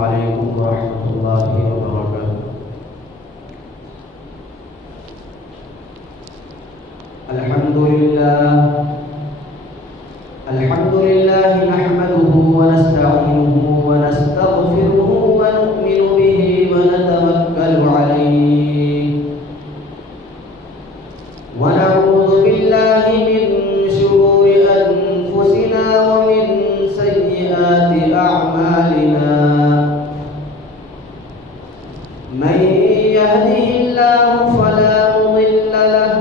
علیکم ورحمۃ اللہ وبرکاتہ۔ الحمد للہ نحمده ونستعینه ونستغفره ونؤمن به ونتوکل علیہ ونعوذ باللہ من شرور انفسنا ومن سیئات اعمالنا من يهده الله فلا مضل له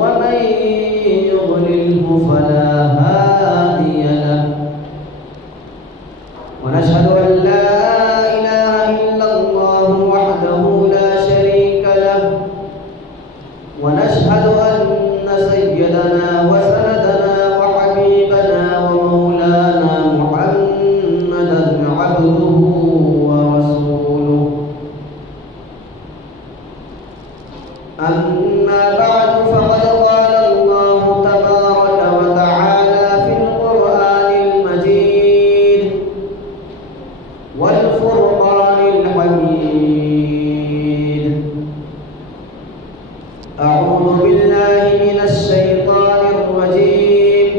ومن يضلله فلا هادي له ونشهد أن لا إله إلا الله وحده لا شريك له ونشهد أن سيدنا وسندنا وحبيبنا ومولانا محمدا عبده ورسوله أما بعد فقد قال الله تبارك وتعالى في القرآن المجيد والفرقان الحميد أعوذ بالله من الشيطان الرجيم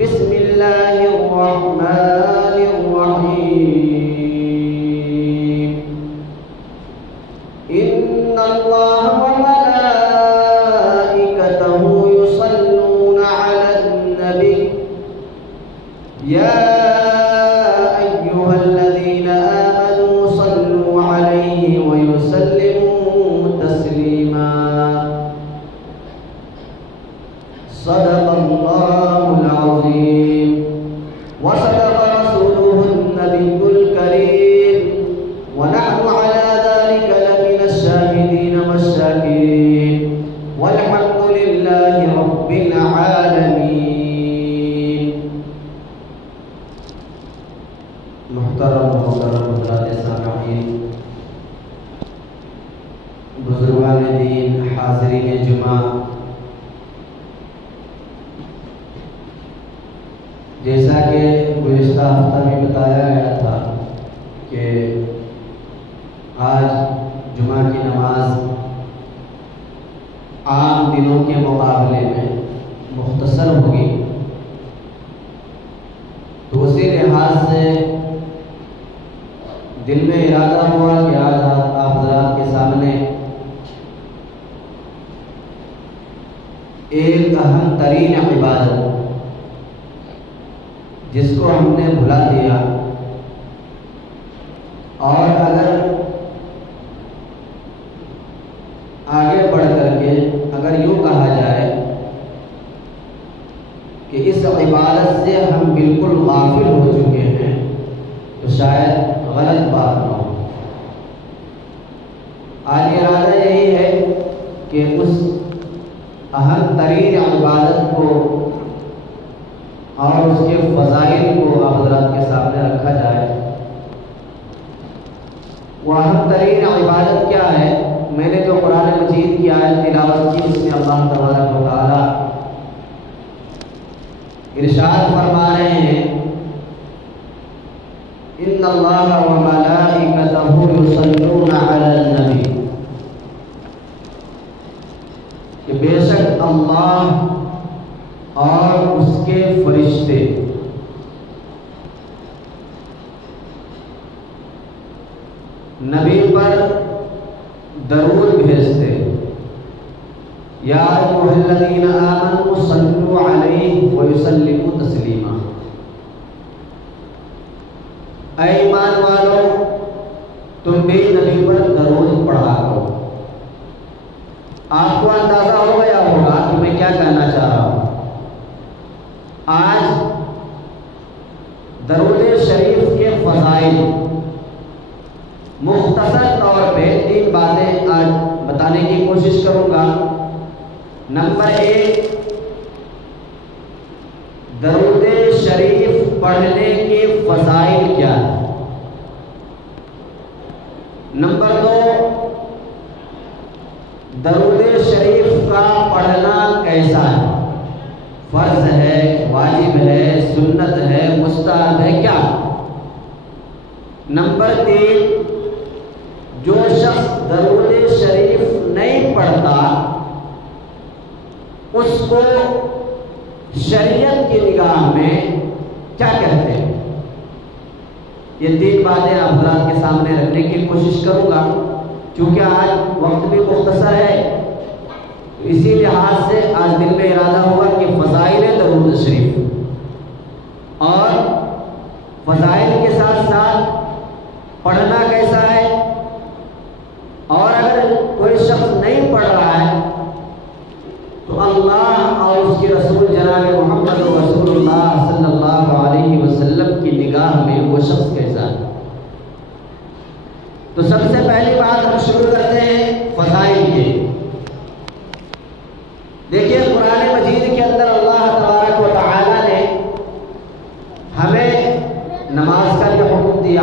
بسم الله الرحمن الرحيم إن الله وملائكته يصلون على النبي يا أيها الذين آمنوا صلوا عليه ويسلموا تسليما صدق الله العظيم وصدق رسوله النبي الكريم ونحن على ذلك لمن الشاهدين والشاكرين والحمد لله رب العالمين۔ محترم حضرات سامعین، بزرگان دین، حاضرین جمعہ، جیسا کہ گزشتہ ہفتہ میں بتایا گیا تھا کہ آج جمعہ کی نماز عام دنوں کے مقابلے میں مختصر ہوگی، تو اسی لحاظ سے دل میں ارادہ ہوا کہ آج آپ حضرات کے سامنے ایک اہم ترین عبادت جس کو ہم نے بھلا دیا، اور اگر آگے بڑھ کر کے اگر یوں کہا جائے کہ اس عبادت سے ہم بالکل غافل ہو چکے ہیں تو شاید غلط بات نہ ہو۔ آج ارادہ یہی ہے کہ اس اہم ترین عبادت کو اور اس کے فضائل کو آپ حضرات کے سامنے رکھا جائے۔ وہ اہم ترین عبادت کیا ہے؟ میں نے جو قرآن مجید کی آیت تلاوت کی، اس میں اللہ تبارک و تعالی ارشاد فرما رہے ہیں ان اللہ وملائکتہ یصلون علی النبی، کہ بے شک اللہ اور اس کے فرشتے نبی پر درود بھیجتے۔ یا ایھا الذین آمنوا صلوا علیہ وسلموا تسلیما، اے ایمان والو تم بھی نبی پر درود پڑھا کرو۔ آپ کو اندازہ ہو گیا ہوگا کہ میں کیا کہنا چاہ رہا ہوں۔ آج درود شریف کے فضائل مختصر طور پہ 3 باتیں آج بتانے کی کوشش کروں گا۔ نمبر 1، درود شریف پڑھنے کے فضائل کیا ہیں۔ نمبر 2، درود شریف کا پڑھنا کیسا ہے، فرض ہے، واجب ہے، سنت ہے، مستحب ہے، کیا؟ نمبر 3، جو شخص درود شریف نہیں پڑھتا اس کو شریعت کی نگاہ میں کیا کہتے ہیں؟ یہ 3 باتیں آپ حضرات کے سامنے رکھنے کی کوشش کروں گا، چونکہ آج وقت بھی مختصر ہے، اسی لحاظ سے آج دل میں ارادہ ہوا کہ فضائل درود شریف اور فضائل کے ساتھ ساتھ پڑھنا کیسا ہے، اور اگر کوئی شخص نہیں پڑھ رہا ہے تو اللہ اور اس کے رسول جناب محمد رسول اللہ صلی اللہ علیہ وسلم کی نگاہ میں وہ شخص کیسا ہے؟ تو سب سے پہلی بات ہم شروع کرتے ہیں فضائل کے۔ دیکھیے قرآن مجید کے اندر اللہ تبارک و تعالی نے ہمیں نماز کا بھی حکم دیا،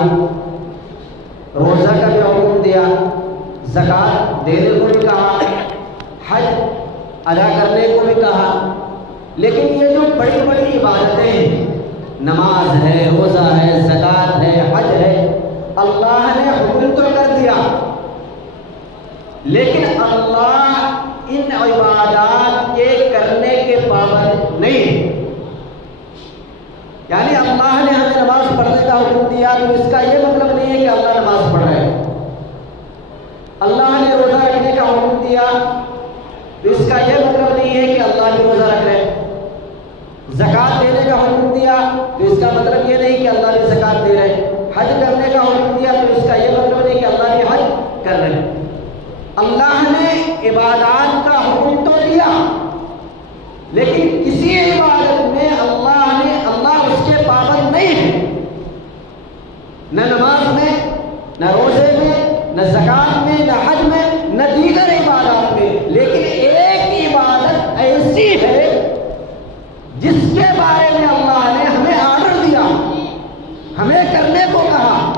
روزہ کا بھی حکم دیا، زکوٰۃ دینے کو بھی کہا، حج ادا کرنے کو بھی کہا، لیکن یہ جو بڑی بڑی عبادتیں ہیں، نماز ہے، روزہ ہے، زکوٰۃ ہے، حج ہے، اللہ نے حکم تو کر دیا، لیکن اللہ ان عبادات کے کرنے کے پابند نہیں ہے۔ یعنی اللہ نے ہمیں نماز پڑھنے کا حکم دیا تو اس کا یہ مطلب نہیں ہے کہ اللہ نماز پڑھ رہے ہیں۔ اللہ نے روزہ رکھنے کا حکم دیا تو اس کا یہ مطلب نہیں ہے کہ اللہ بھی روزہ رکھ رہے ہیں۔ زکوٰۃ دینے کا حکم دیا تو اس کا مطلب یہ نہیں کہ اللہ بھی زکوٰۃ دے رہے ہیں۔ حج کرنے کا حکم دیا تو اس کا یہ مطلب نہیں کہ اللہ بھی حج کر رہے ہیں۔ اللہ نے عبادات کا حکم تو دیا، لیکن کسی عبادت میں اللہ اس کے پابند نہیں ہے، نہ نماز میں، نہ روزے میں، نہ زکوٰۃ میں، نہ حج میں، نہ دیگر عبادات میں، لیکن ایک عبادت ایسی ہے جس کے بارے میں اللہ نے ہمیں آرڈر دیا، ہمیں کرنے کو کہا،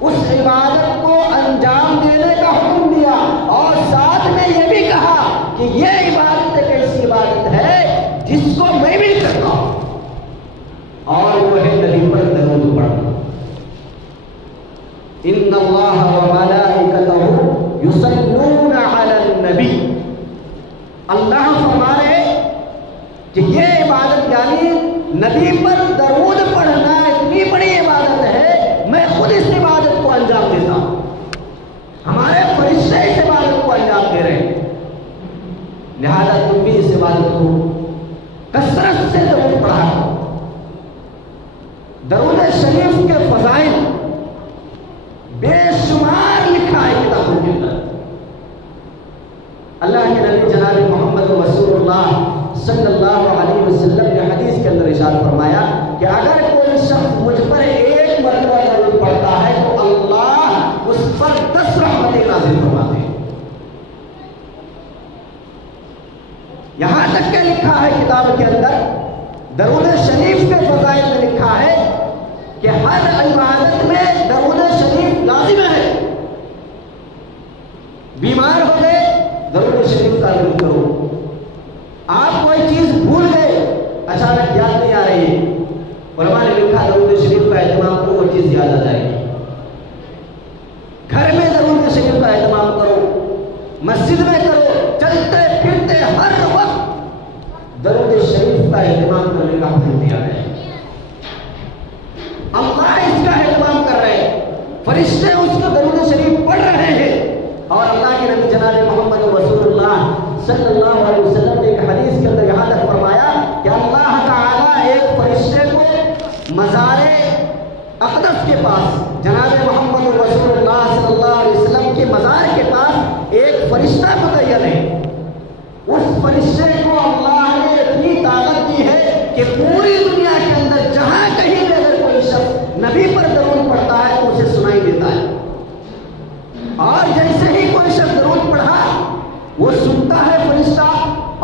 اس عبادت کو انجام دینے کا حکم دیا، اور ساتھ میں یہ بھی کہا کہ یہ عبادت ایک ایسی عبادت ہے جس کو میں بھی کرتا ہوں، اور وہ ہے نبی پر درود پڑھنا۔ ان اللہ وملائکتہ یصلون علی النبی، اللہ فرما رہے کہ یہ عبادت یعنی نبی پر درود پڑھنا اتنی بڑی عبادت ہے، میں خود اس عبادت کو انجام دیتا ہوں، ہمارے فرشتے اس عبادت کو انجام دے رہے ہیں، لہذا تم بھی اس عبادت کو کثرت سے درود پڑھا کرو۔ درود شریف کے فضائل بے شمار لکھا ہے کتابوں کے اندر۔ اللہ کے نبی جناب محمد رسول اللہ صلی اللہ علیہ وسلم نے حدیث کے اندر ارشاد فرمایا کہ اگر کوئی شخص مجھ پر ایک مرتبہ درود پڑھتا ہے تو اللہ اس پر 10 رحمتیں نازل فرماتے ہیں۔ یہاں تک کہ لکھا ہے کتاب کے اندر، درود شریف کے فضائل میں لکھا ہے کہ ہر عبادت میں درود شریف لازم ہے۔ بیمار ہو گئے درود شریف کا ذکر کرو، آپ کوئی چیز بھول گئے اچانک یاد نہیں آ رہی ہے، علماء نے لکھا درود شریف کا اہتمام کرو، وہ چیز یاد آ جائے گی۔ گھر میں درود شریف کا اہتمام کرو، مسجد میں کرو، چلتے پھرتے ہر وقت درود شریف کا اہتمام کرنے کا حکم دیا ہے۔ اللہ اس کا اہتمام کر رہے ہیں، فرشتے اس کو درود شریف پڑھ رہے ہیں، اور اللہ کے نبی جناب محمد رسول اللہ صلی اللہ علیہ وسلم نے ایک حدیث کے اندر یہاں تک فرمایا کہ اللہ تعالیٰ ایک فرشتے کو مزار اقدس کے پاس، جناب محمد رسول اللہ صلی اللہ علیہ وسلم کے مزار کے پاس ایک فرشتہ متعین ہے، اس فرشتے کو اللہ نے اتنی طاقت دی ہے کہ پوری دنیا کے اندر جہاں کہیں بھی اگر کوئی شخص نبی پر درود پڑھتا ہے تو اسے سنائی دیتا ہے، اور جیسے ہی کوئی شخص درود پڑھا وہ سنتا ہے فرشتہ،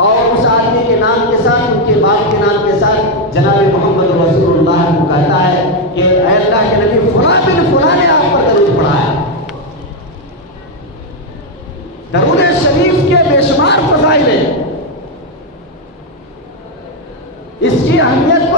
اور اس آدمی کے نام کے ساتھ، ان کے باپ کے نام کے ساتھ جناب محمد رسول اللہ کو کہتا ہے کہ اے اللہ کے نبی فلاں بن فلاں نے آپ پر درود پڑھا ہے۔ درود شریف کے بے شمار فضائل ہیں، اس کی اہمیت کو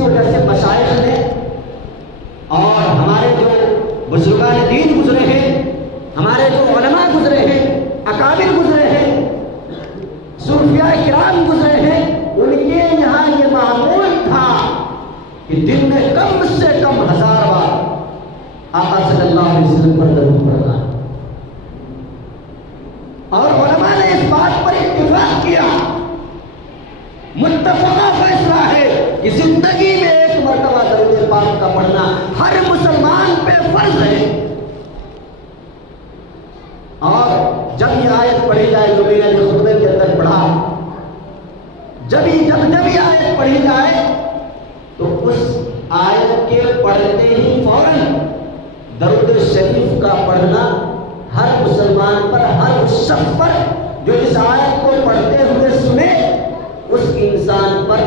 اسی وجہ سے مشائخ نے اور ہمارے جو بزرگان دین گزرے ہیں، ہمارے جو علماء گزرے ہیں، اکابر گزرے ہیں، صوفیاء کرام گزرے ہیں، ان کے یہاں یہ معمول تھا کہ دن میں کم سے کم 1000 بار آقا صلی اللہ علیہ وسلم پر درود پڑھنا، اور علماء نے اس بات پر اتفاق کیا، متفقہ فیصلہ ہے کہ زندگی میں ایک مرتبہ درود پاک کا پڑھنا ہر مسلمان پہ فرض ہے۔ اور جب یہ آیت پڑھی جائے جو میں نے خطبے کے اندر پڑھا، جب یہ آیت پڑھی جائے تو اس آیت کے پڑھتے ہی فوراً درود شریف کا پڑھنا ہر مسلمان پر، ہر اس شخص پر جو اس آیت کو پڑھتے ہوئے سنے، اس انسان پر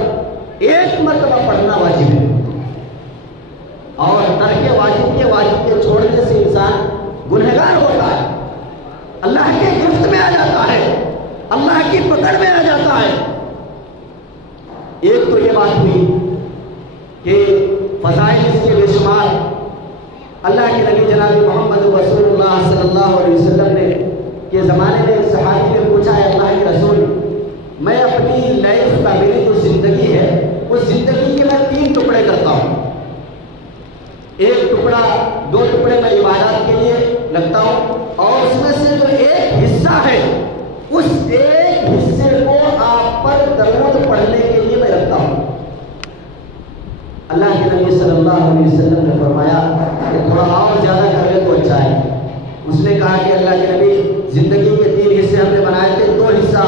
ایک مرتبہ پڑھنا واجب ہے۔ اور ترک واجب کے چھوڑنے سے انسان گنہگار ہوتا ہے، اللہ کے گرفت میں آ جاتا ہے، اللہ کی پکڑ میں آ جاتا ہے۔ ایک تو یہ بات ہوئی کہ فضائل اس کے بے شمار، اللہ کے نبی جناب محمد رسول اللہ صلی اللہ علیہ وسلم نے کے زمانے میں ایک صحابی نے پوچھا ہے اللہ کے رسول، میں اپنی لائف کا، میری جو زندگی ہے اس زندگی کے میں 3 ٹکڑے کرتا ہوں، ایک ٹکڑا 2 ٹکڑے میں عبادات کے لیے لگتا ہوں، اور اس میں سے جو ایک حصہ ہے اس ایک حصے کو آپ پر درود پڑھنے کے لیے میں رکھتا ہوں۔ اللہ کے نبی صلی اللہ علیہ وسلم نے فرمایا کہ تھوڑا اور زیادہ کر لے تو اچھا ہے۔ اس نے کہا کہ اللہ کے نبی زندگی کے 3 حصے ہم نے بنائے تھے، 2 حصہ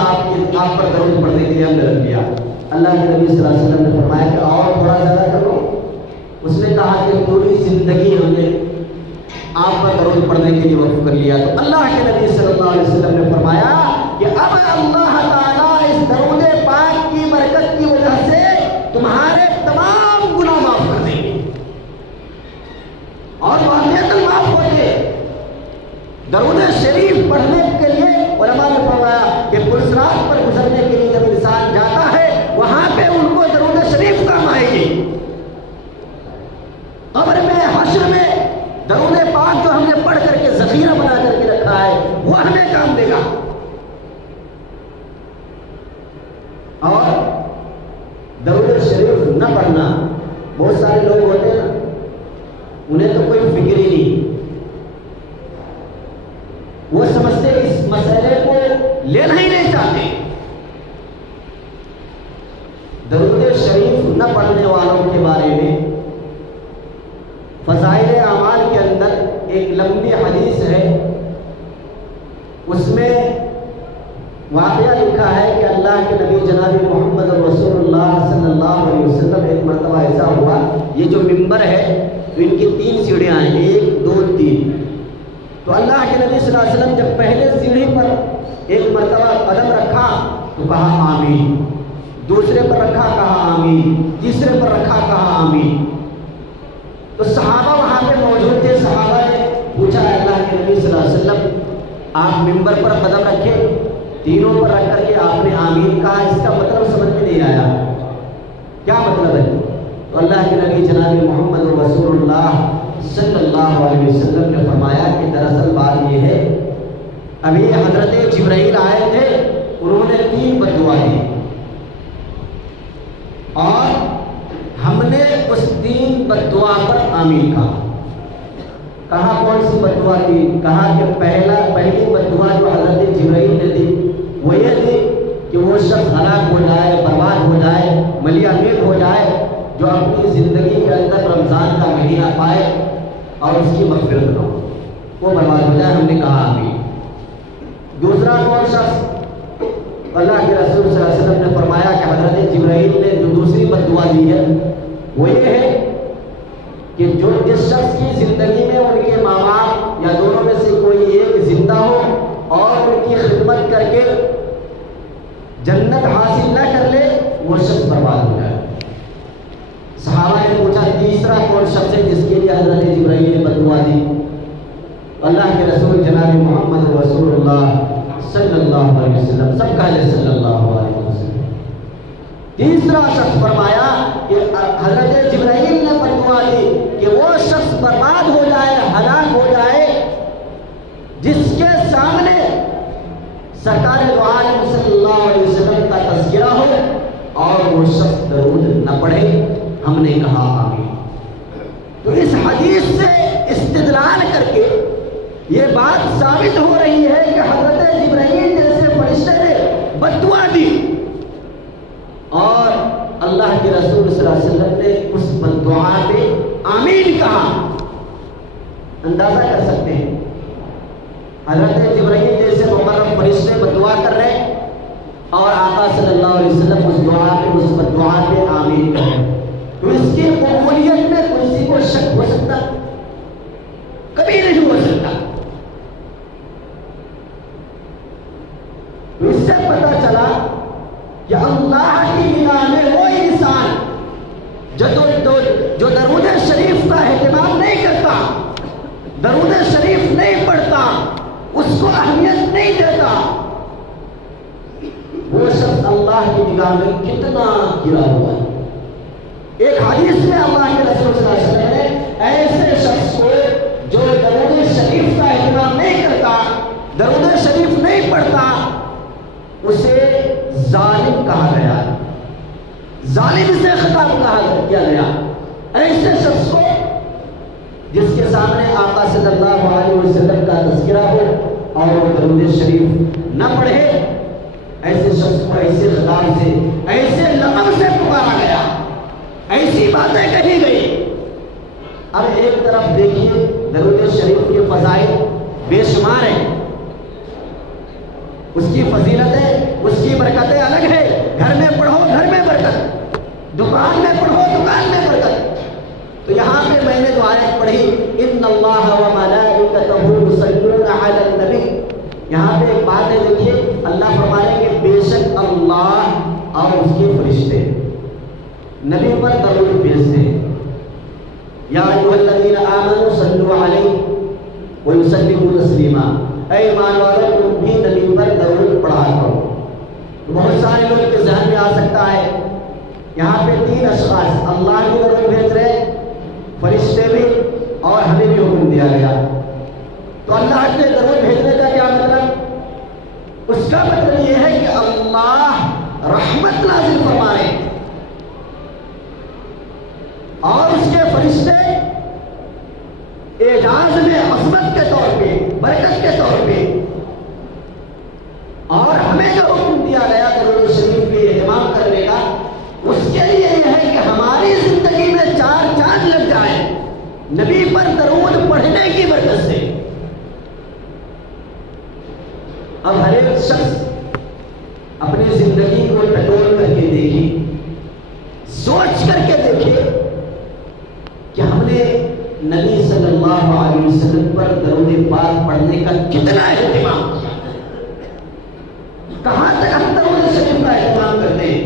آپ پر درود پڑھنے کے لیے ہم نے رکھ دیا۔ اللہ کے نبی صلی اللہ علیہ وسلم نے فرمایا کہ اور تھوڑا زیادہ کر لو۔ اس نے کہا کہ پوری زندگی ہم نے آپ پر درود پڑھنے کے لیے وقف کر لیا۔ تو اللہ کے نبی صلی اللہ علیہ وسلم نے فرمایا کہ اب اللہ تعالیٰ اس درود پاک کی برکت کی وجہ سے تمہارے تمام گناہ معاف کر دیں گے، اور واقعتاً معاف ہوتے۔ درود شریف پڑھنے کے لیے علماء نے فرمایا کہ پلسرات پر گزرنے کے لیے جب انسان جاتا ہے وہاں پہ ان کو درود شریف کام آئے گی، قبر میں، حشر میں درود پاک جو ہم نے پڑھ کر کے ذخیرہ بنا کر کے رکھا ہے وہ ہمیں کام دے گا۔ اور درود شریف نہ پڑھنا، بہت سارے لوگ ہوتے ہیں نا، انہیں تو کوئی فکر ہی نہیں، وہ سمجھتے اس مسئلے کو لینا ہی نہیں چاہتے۔ درود شریف نہ پڑھنے والوں کے بارے میں فضائل اعمال کے اندر ایک لمبی حدیث ہے، اس میں واقعہ لکھا ہے کہ اللہ کے نبی جناب محمد رسول اللہ صلی اللہ علیہ وسلم ایک مرتبہ ایسا ہوا، یہ جو ممبر ہے ان کی 3 سیڑھیاں ہیں، 1 2 3۔ تو اللہ کے نبی صلی اللہ علیہ وسلم جب پہلے سیڑھی پر ایک مرتبہ قدم رکھا تو کہا آمین، دوسرے پر رکھا کہا آمین، تیسرے پر رکھا کہا آمین۔ تو صحابہ وہاں پہ موجود تھے، صحابہ نے پوچھا اللہ کے نبی صلی اللہ علیہ وسلم آپ ممبر پر قدم رکھے، تینوں پر رکھ کر کے آپ نے آمین کہا، اس کا مطلب سمجھ میں نہیں آیا، کیا مطلب ہے؟ تو اللہ کے نبی جناب محمد رسول اللہ صلی اللہ علیہ وسلم نے فرمایا کہ دراصل بات یہ ہے، ابھی حضرت جبرائیل آئے تھے، انہوں نے 3 بددعا دی، اور ہم نے اس 3 بددعا پر آمین کہا کون سی بددعا تھی؟ کہا کہ پہلی بددعا جو حضرت جبرائیل نے دی وہ یہ تھی کہ وہ شخص ہلاک ہو جائے، برباد ہو جائے، ملیامیت ہو جائے جو اپنی زندگی کے اندر رمضان کا مہینہ پائے اور اس کی مغفرت نہ ہو، وہ برباد ہو جائے، ہم نے کہا آمین۔ دوسرا کون شخص؟ اللہ کے رسول صلی اللہ علیہ وسلم نے فرمایا کہ حضرت جبرائیل نے جو دوسری بددعا دی ہے وہ یہ ہے کہ جو جس شخص کی زندگی میں ان کے ماں باپ یا دونوں میں سے کوئی ایک زندہ ہو اور ان کی خدمت کر کے جنت حاصل نہ کر لے وہ شخص برباد ہو جائے۔ صحابہ نے پوچھا تیسرا کون شخص ہے جس کے لیے حضرت جبرائیل نے بددعا دی؟ اللہ کے رسول جناب محمد رسول اللہ صلی اللہ علیہ وسلم، سب کا صلی اللہ علیہ وسلم۔ تیسرا شخص فرمایا کہ حضرت اور وہ شخص درود نہ پڑھے، ہم نے کہا آمین۔ تو اس حدیث سے استدلال کر کے یہ بات ثابت ہو رہی ہے کہ حضرت جبرائیل جیسے فرشتے نے بد دعا دی اور اللہ کے رسول صلی اللہ علیہ وسلم نے اس بد دعا پہ آمین کہا۔ اندازہ کر سکتے ہیں حضرت جبرائیل جیسے مقرب فرشتے بد دعا کر رہے ہیں اور آقا صلی اللہ علیہ وسلم اس دعا پہ، اس بد دعا پہ آمین کر رہے ہیں، تو اس کی قبولیت میں کسی کو شک ہو سکتا؟ کبھی نہیں ہو سکتا۔ تو اس سے پتہ چلا کہ اللہ کی نگاہ میں وہ انسان جو درود شریف کا اہتمام نہیں کرتا، درود شریف نہیں پڑھتا، اس کو اہمیت نہیں دیتا، وہ شخص اللہ کی نگاہ میں کتنا گرا ہوا ہے۔ ایک حدیث میں اللہ کے رسول صلی اللہ علیہ وسلم نے ایسے شخص کو جو درود شریف کا اہتمام نہیں کرتا، درود شریف نہیں پڑھتا، اسے ظالم کہا گیا، ظالم سے خطاب کیا گیا۔ ایسے شخص کو جس کے سامنے آقا صلی اللہ علیہ وسلم کا تذکرہ ہو اور وہ درود شریف نہ پڑھے، ایسے شخص کو ایسے خطاب سے، ایسے لقب سے پکارا گیا، ایسی باتیں کہی گئی۔ اب ایک طرف دیکھیے درود شریف کے فضائل بے شمار ہیں، اس کی فضیلتیں، اس کی برکتیں الگ ہے۔ گھر میں پڑھو گھر میں برکت، دکان میں پڑھو دکان میں برکت۔ تو یہاں پہ میں نے دعائیں پڑھی، ان اللہ و ملائکتہ یصلون علی النبی، یہاں پہ ایک بات ہے، دیکھیے اللہ فرمائے کہ بے شک اللہ اور اس کے فرشتے نبی پر درود بھیجتے ہیں۔ یا ایھا الذین آمنوا صلوا علیہ وسلموا تسلیما، اے ایمان والو تم بھی نبی پر درود پڑھا کرو۔ بہت سارے لوگ کے ذہن میں آ سکتا ہے یہاں پہ تین اشخاص اللہ بھی درود بھیج رہے، فرشتے بھی، اور ہمیں بھی حکم دیا گیا، تو اللہ کے درود بھیجنے کا کیا مطلب؟ اس کا مطلب یہ ہے کہ اللہ رحمت نازل فرمائے اور اس کے فرشتے اعجاز میں عظمت کے طور پہ، برکت کے طور پہ، اور ہمیں جو حکم دیا گیا درود شریف کے اہتمام کرنے کا، اس کے لیے یہ ہے کہ ہماری زندگی میں چار چاند لگ جائے نبی پر درود پڑھنے کی برکت سے۔ اب ہر ایک شخص اپنی زندگی کو ٹٹول کر کے دیکھے، سوچ کر کے دیکھے کہ ہم نے نبی صلی اللہ علیہ وسلم پر درود پاک پڑھنے کا کتنا اہتمام کیا، کہاں تک ہم درود شریف کا اہتمام کرتے ہیں۔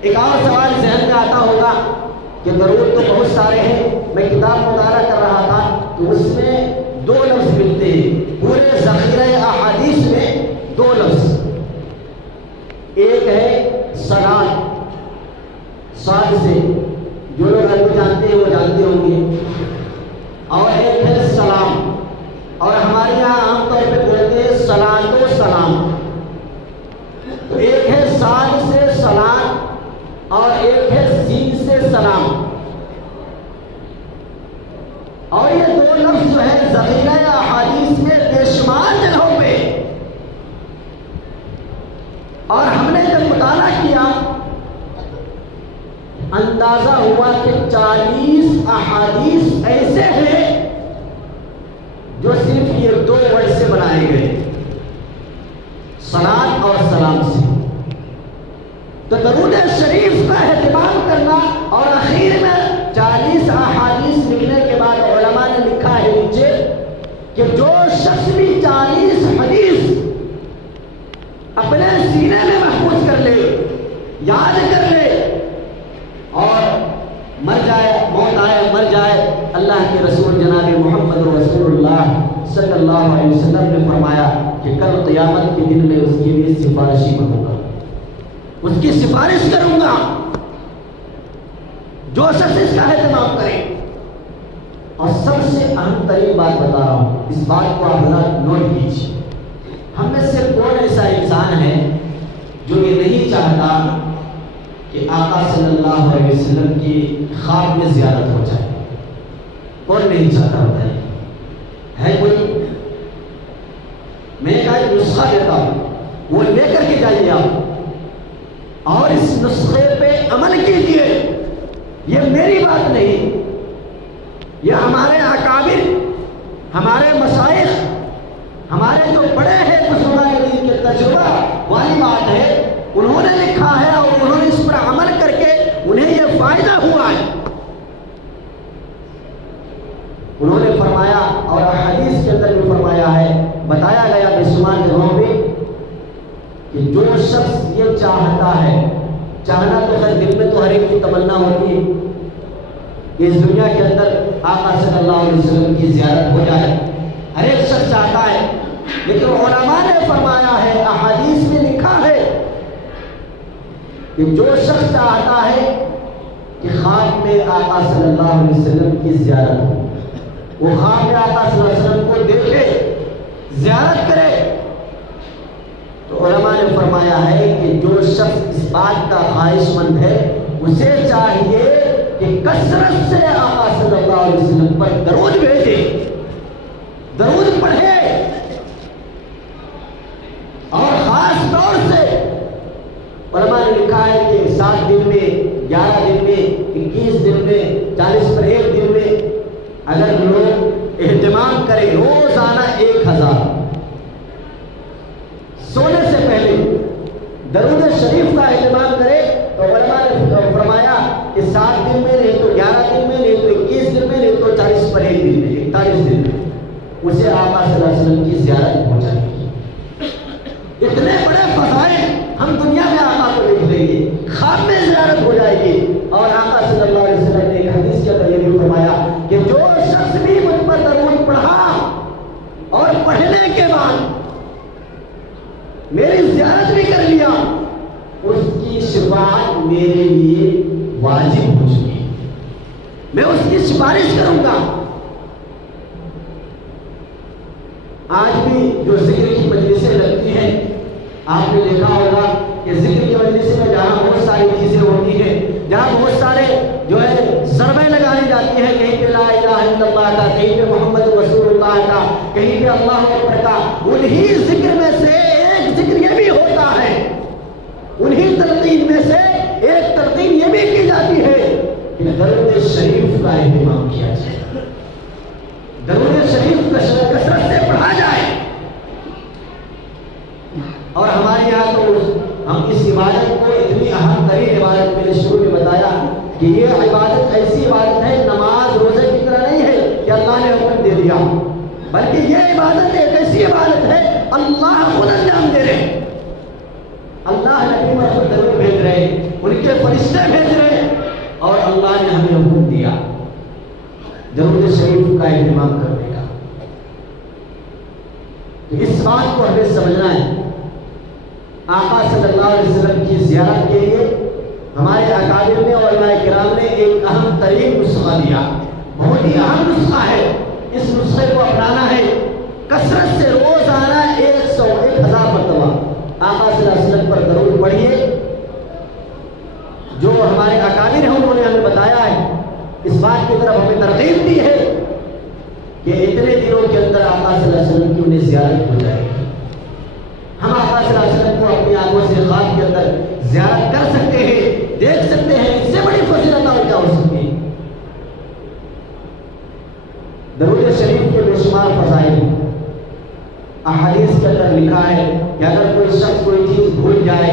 ایک اور سوال ذہن میں آتا ہوگا کہ درود تو بہت سارے ہیں، میں کتاب مطالعہ کر رہا تھا تو اس میں دو لفظ ملتے ہیں، پورے ذخیرہ احادیث میں دو لفظ، ایک ہے صلاۃ، صاد سے، جو لوگ عربی جانتے ہیں وہ جانتے ہوں گے، اور ایک ہے سلام، اور ہمارے یہاں عام طور پہ بولتے ہیں صلاۃ و سلام۔ تو ایک ہے صاد سے صلاۃ اور ایک ہے سین سے سلام، اور یہ دو لفظ جو ہے ذخیرہ احادیث میں بے شمار جگہوں پہ، اور ہم نے جب مطالعہ کیا اندازہ ہوا کہ 40 احادیث ایسے ہیں جو صرف یہ دو ورڈ سے بنائے گئے، صلاۃ اور سلام سے۔ تو درود شریف کا اہتمام کرنا، اور اخیر میں 40 احادیث لکھنے کے بعد علماء نے لکھا ہے نیچے کہ جو شخص بھی 40 حدیث اپنے سینے میں محفوظ کر لے، یاد کر لے، اور مر جائے، موت آئے مر جائے، اللہ کے رسول جناب محمد رسول اللہ صلی اللہ علیہ وسلم نے فرمایا کہ کل قیامت کے دن میں اس کے لیے سفارشی بنوں گا، اس کی سفارش کروں گا جو شخص اس کا اہتمام کرے۔ اور سب سے اہم ترین بات بتا رہا ہوں، اس بات کو آپ حضرات نوٹ کیجیے، ہم میں سے کون ایسا انسان ہے جو یہ نہیں چاہتا کہ آقا صلی اللہ علیہ وسلم کی خواب میں زیارت ہو جائے؟ کون نہیں چاہتا ہوتا ہے کوئی؟ میں ایک نسخہ دیتا ہوں، وہ لے کر کے جائیے آپ اور اس نسخے پہ عمل کیجیے۔ یہ میری بات نہیں، یہ ہمارے اکابر، ہمارے مشائخ، ہمارے جو بڑے ہیں بزرگان دین کے تجربہ والی بات ہے، انہوں نے لکھا ہے اور انہوں نے اس پر عمل کر کے انہیں یہ فائدہ ہوا ہے۔ انہوں نے فرمایا اور حدیث کے اندر بھی فرمایا ہے، بتایا گیا بے شمار جگہوں پہ کہ جو شخص یہ چاہتا ہے، چاہنا تو خیر دل میں تو ہر ایک کی تمنا ہوتی ہے کہ اس دنیا کے اندر آقا صلی اللہ علیہ وسلم کی زیارت ہو جائے، ہر ایک شخص چاہتا ہے، لیکن علماء نے فرمایا ہے، احادیث میں لکھا ہے کہ جو شخص چاہتا ہے کہ خواب میں آقا صلی اللہ علیہ وسلم کی زیارت ہو، وہ خواب میں آقا صلی اللہ علیہ وسلم کو دیکھے، زیارت کرے، تو علماء نے فرمایا ہے کہ جو شخص اس بات کا خواہش مند ہے اسے چاہیے کہ کثرت سے آقا صلی اللہ علیہ وسلم پر درود بھیجے، درود پڑھے، اور خاص طور سے علماء نے لکھا ہے کہ 7 دن میں، 11 دن میں، 21 دن میں، 40 پر 1 دن میں اگر لوگ اہتمام کریں روزانہ 1000 سونے سے پہلے درود شریف کا اہتمام کرے، تو علماء نے فرمایا کہ 7 دن میں نہیں تو 11 دن میں نہیں تو 21 دن میں نہیں تو 40 پر 1 دن میں، 41 دن میں اسے آقا صلی اللہ علیہ وسلم کی زیارت ہو جائے گی۔ اتنے بڑے فضائل ہم دنیا میں آقا کو دیکھ لیں گے، خواب میں زیارت ہو جائے گی۔ اور آقا صلی اللہ علیہ وسلم نے ایک حدیث کے اندر یہ بھی فرمایا کہ جو شخص بھی مجھ پر درود پڑھا اور پڑھنے کے بعد میری زیارت بھی کر لیا، اس کی شفاعت میرے لیے واجب ہو چکی ہے، میں اس کی سفارش کروں گا۔ آج بھی جو ذکر کی مجلسیں لگتی ہیں، آپ نے دیکھا ہوگا کہ ذکر کی مجلس میں جہاں بہت ساری چیزیں ہوتی ہیں، جہاں بہت سارے جو ہے سروے لگائی جاتی ہے، کہیں پہ لا الہ الا اللہ کا، کہیں پہ محمد رسول اللہ کا، کہیں پہ اللہ اکبر کا، انہی ذکر میں سے ایک ذکر یہ بھی ہوتا ہے، انہی تلقین میں سے ایک تلقین یہ بھی کی جاتی ہے کہ درود شریف کا اہتمام کیا جائے، درود شریف کا کثرت سے پڑھا جائے۔ اور ہمارے یہاں تو ہم اس عبادت کو اتنی اہم ترین عبادت میں نے شروع میں بتایا کہ یہ عبادت ایسی عبادت ہے، نماز روزے کی طرح نہیں ہے کہ اللہ نے حکم دے دیا، بلکہ یہ عبادت ایک ایسی عبادت ہے اللہ خود انجام دے رہے، اللہ نبی پر درود بھیج رہے، ان کے فرشتے بھیج رہے، اور اللہ نے ہمیں حکم دیا درود شریف کا اہتمام کرنے کا۔ تو اس بات کو ہمیں سمجھنا ہے، آقا صلی اللہ علیہ وسلم کی زیارت کے لیے ہمارے اکابر نے اور علماء کرام نے ایک اہم ترین نسخہ دیا، بہت ہی اہم نسخہ ہے، اس نسخے کو اپنانا ہے، کثرت سے روزانہ 1000 مرتبہ آقا صلی اللہ علیہ وسلم پر درود پڑھیے۔ جو ہمارے اکابر ہیں انہوں نے ہمیں بتایا ہے، اس بات کی طرف ہمیں ترغیب دی ہے کہ اتنے دنوں کے اندر آقا صلی اللہ علیہ وسلم کی انہیں زیارت ہو جائے گی۔ ہم آقا صلی اللہ علیہ وسلم کو اپنی آنکھوں سے خواب کے اندر زیارت کر سکتے ہیں، دیکھ سکتے ہیں، اس سے بڑی فضیلت اور کیا ہو سکتی ہے؟ درود شریف کے بے شمار فضائل، احادیث کے اندر لکھا ہے کہ اگر کوئی شخص کوئی چیز بھول جائے،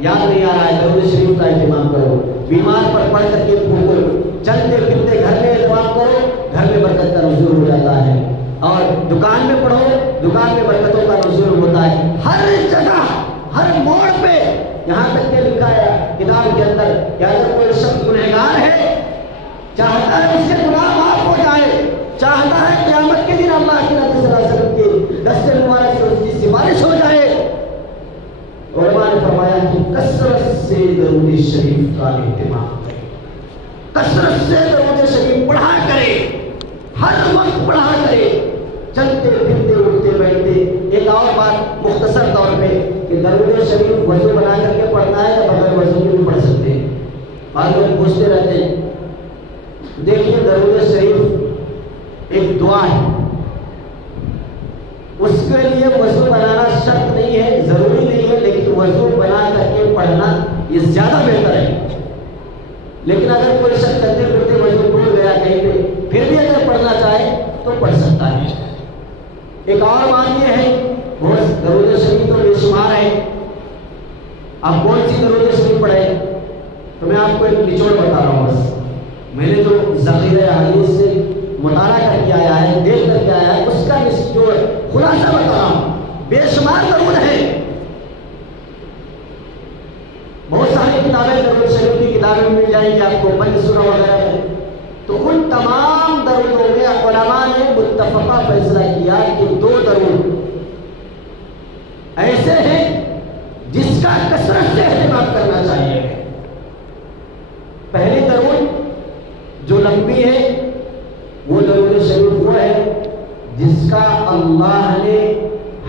یاد نہیں آ رہا ہے، درود شریف کا اہتمام کرو، بیمار پر پڑھ کر کے پھونکو، چلتے پھرتے گھر میں اہتمام کرو، گھر میں برکت کا نزول ہو جاتا ہے، اور دکان میں پڑھو، دکان میں برکتوں کا نزول ہوتا ہے، ہر جگہ ہر موڑ پہ۔ یہاں تک کہ لکھا ہے کتاب کے اندر کہ اگر کوئی شخص گنہگار ہے، چاہتا ہے اس کے گناہ معاف ہو جائے، چاہتا ہے قیامت کے دن اللہ کے نبی صلی اللہ علیہ وسلم کے دست مبارک سے اس کی سفارش ہو جائے، علماء نے فرمایا کہ کثرت سے درود شریف کا اہتمام کرے، کثرت سے درود شریف پڑھا کرے، ہر وقت پڑھا کرے، چلتے پھرتے اٹھتے بیٹھتے۔ ایک اور بات مختصر طور پہ کہ درود شریف وضو بنا کر کے پڑھنا ہے یا بغیر وضو کے بھی پڑھ سکتے ہیں؟ پوچھتے رہتے ہیں۔ دیکھیے درود شریف ایک دعا ہے، اس کے لیے وضو بنانا شرط نہیں ہے، ضروری نہیں ہے، لیکن وضو بنا کر کے پڑھنا یہ زیادہ بہتر ہے۔ لیکن اگر کوئی شخص چلتے پھرتے وضو ٹوٹ گیا کہیں پہ، پھر بھی اگر پڑھنا چاہے تو پڑھ سکتا ہے۔ ایک اور بات یہ ہے، بہت درود شریف تو بے شمار ہے، آپ کون سی درود شریف پڑھیں تو میں آپ کو ایک نچوڑ بتا رہا ہوں۔ بس میں نے جو ذخیرہ حدیث سے مطالعہ کر کے آیا ہے، دیکھ کر کے آیا ہے، اس کا نچوڑ خلاصہ بتا رہا ہوں۔ بے شمار درود ہے، بہت ساری کتابیں درود شریف کی کتابیں مل جائیں گی آپ کو، پنج سورہ وغیرہ میں۔ تو ان تمام درودوں میں علماء نے متفقہ فیصلہ کیا کہ 2 درود ایسے ہیں جس کا کثرت سے اہتمام کرنا چاہیے۔ پہلی درود جو لمبی ہے وہ درود شریف وہ ہے جس کا اللہ نے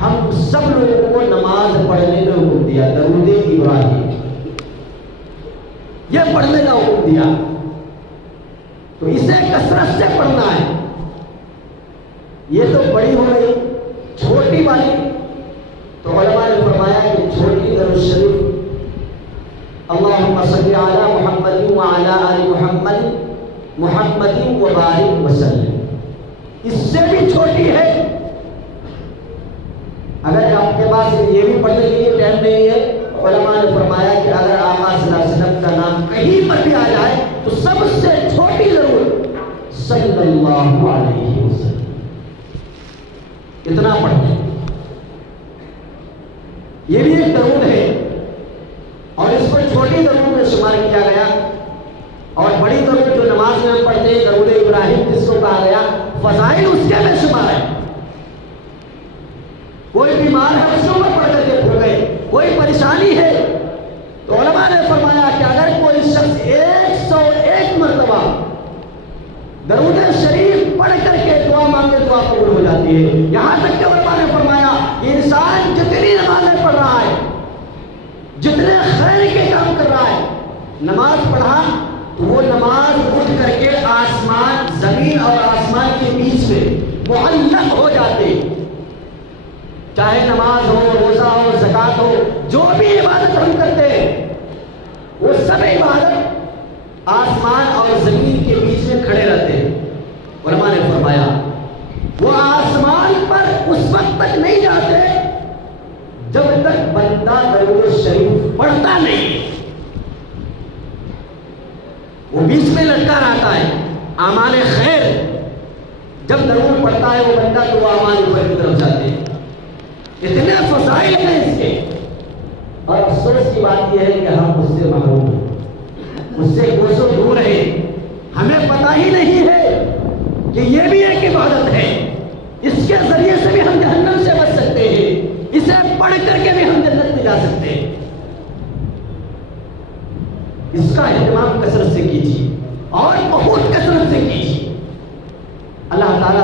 ہم سب لوگوں کو نماز پڑھنے میں حکم دیا، درود ابراہیم، یہ پڑھنے کا حکم دیا، تو اسے کثرت سے پڑھنا ہے۔ یہ تو بڑی ہو گئی، چھوٹی والی تو علماء نے فرمایا کہ چھوٹی درود شریف اللہم صلی علی محمد وعلی آل محمد محمد وبارک وسلم، اس سے بھی چھوٹی ہے۔ اگر آپ کے پاس یہ بھی پڑھنے کے لیے ٹائم نہیں ہے، علماء نے فرمایا کہ اگر آقا صلی اللہ علیہ وسلم کا نام کہیں پر بھی آ جائے تو سب سے چھوٹی درود صلی اللہ علیہ وسلم، اتنا پڑھیں۔ یہ بھی ایک درود ہے اور اس کو چھوٹی درود میں شمار کیا گیا، اور بڑی درود جو نماز میں ہم پڑھتے ہیں درود ابراہیم جس کو کہا گیا، فضائل اس کے میں شمار ہے۔ کوئی بیمار ہے اس کو پڑھ کر کے بھول گئے، کوئی پریشانی ہے تو علماء نے فرمایا کہ اگر کوئی شخص 101 مرتبہ درود شریف پڑھ کر کے دعا مانگے دعا قبول ہو جاتی ہے۔ یہاں تک کہ علماء نے فرمایا کہ انسان جتنی نمازیں پڑھ رہا ہے، جتنے خیر کے کام کر رہا ہے، نماز پڑھا تو وہ نماز اٹھ کر کے آسمان، زمین اور آسمان کے بیچ میں معلق ہو جاتے، چاہے نماز ہو، روزہ ہو، زکات ہو، جو بھی عبادت ہم کرتے ہیں وہ سب عبادت آسمان اور زمین کے بیچ میں کھڑے رہتے ہیں۔ علماء نے فرمایا وہ آسمان پر اس وقت تک نہیں جاتے جب تک بندہ درود شریف پڑھتا نہیں، وہ بیچ میں لٹکا رہتا ہے۔ اعمال خیر جب درود پڑھتا ہے وہ بندہ تو وہ اعمال خیر کی طرف جاتے ہیں۔ اتنے فضائل ہیں اس کے، اور افسوس کی بات یہ ہے کہ ہم اس سے محروم ہیں، اس سے کوسوں دور ہیں، ہمیں پتہ ہی نہیں ہے کہ یہ بھی ایک عبادت ہے، اس کے ذریعے سے بھی ہم جہنم سے بچ سکتے ہیں، اسے پڑھ کر کے بھی ہم جنت میں جا سکتے ہیں۔ اس کا اہتمام کثرت سے کیجیے اور بہت کثرت سے کیجیے۔ اللہ تعالیٰ